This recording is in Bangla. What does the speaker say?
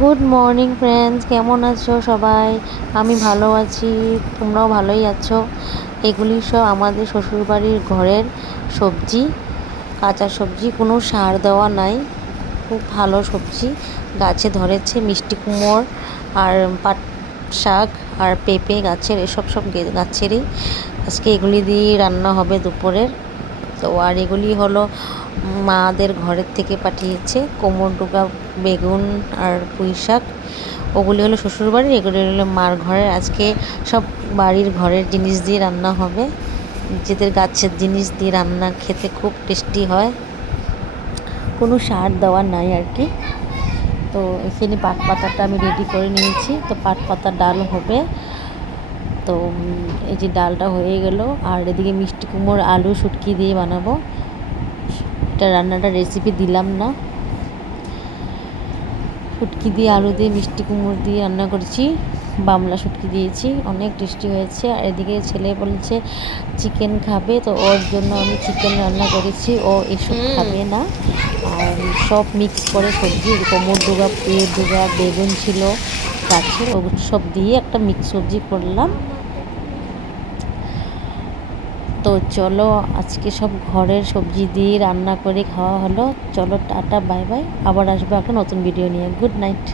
গুড মর্নিং ফ্রেন্ডস, কেমন আছো সবাই? আমি ভালো আছি, তোমরাও ভালোই আছো। এগুলি সব আমাদের শ্বশুরবাড়ির ঘরের সবজি, কাঁচা সবজি, কোনো সার দেওয়া নাই। খুব ভালো সবজি গাছে ধরেছে, মিষ্টি কুমড়ো আর পাট শাক আর পেঁপে গাছের, এসব সব গাছেরই। আজকে এগুলি দিয়েই রান্না হবে দুপুরের। তো আর এগুলি হলো মাদের ঘরের থেকে পাঠিয়েছে, কোমরডুগা বেগুন আর পুঁই শাক। ওগুলি হলো শ্বশুরবাড়ির, এগুলি হলো মার ঘরের। আজকে সব বাড়ির ঘরের জিনিস দিয়ে রান্না হবে, নিজেদের গাছের জিনিস দিয়ে রান্না খেতে খুব টেস্টি হয়, কোনো সার দেওয়া নাই আর কি। তো এখানে পাট পাতাটা আমি রেডি করে নিয়েছি, তো পাট পাতার ডাল হবে। তো এই যে ডালটা হয়ে গেল, আর এদিকে মিষ্টি কুমড়োর আলু শুটকি দিয়ে বানাবো। এটা রান্নাটা রেসিপি দিলাম না, শুটকি দিয়ে আলু দিয়ে মিষ্টি কুমড়ো দিয়ে রান্না করেছি, বামলা শুটকি দিয়েছি, অনেক টেস্টি হয়েছে। আর এদিকে ছেলে বলছে চিকেন খাবে, তো ওর জন্য আমি চিকেন রান্না করেছি, ও এসব খাবে না। আর সব মিক্স করে সবজি, কোমরডুগা ডুগা বেগুন ছিল গাছের, ও সব দিয়ে একটা মিক্স সবজি করলাম। তো চলো আজকে সব ঘরের সবজি দিয়ে রান্না করে খাওয়া হলো। চলো টাটা, বাই বাই, আবার আসবো একটা নতুন ভিডিও নিয়ে। Good night.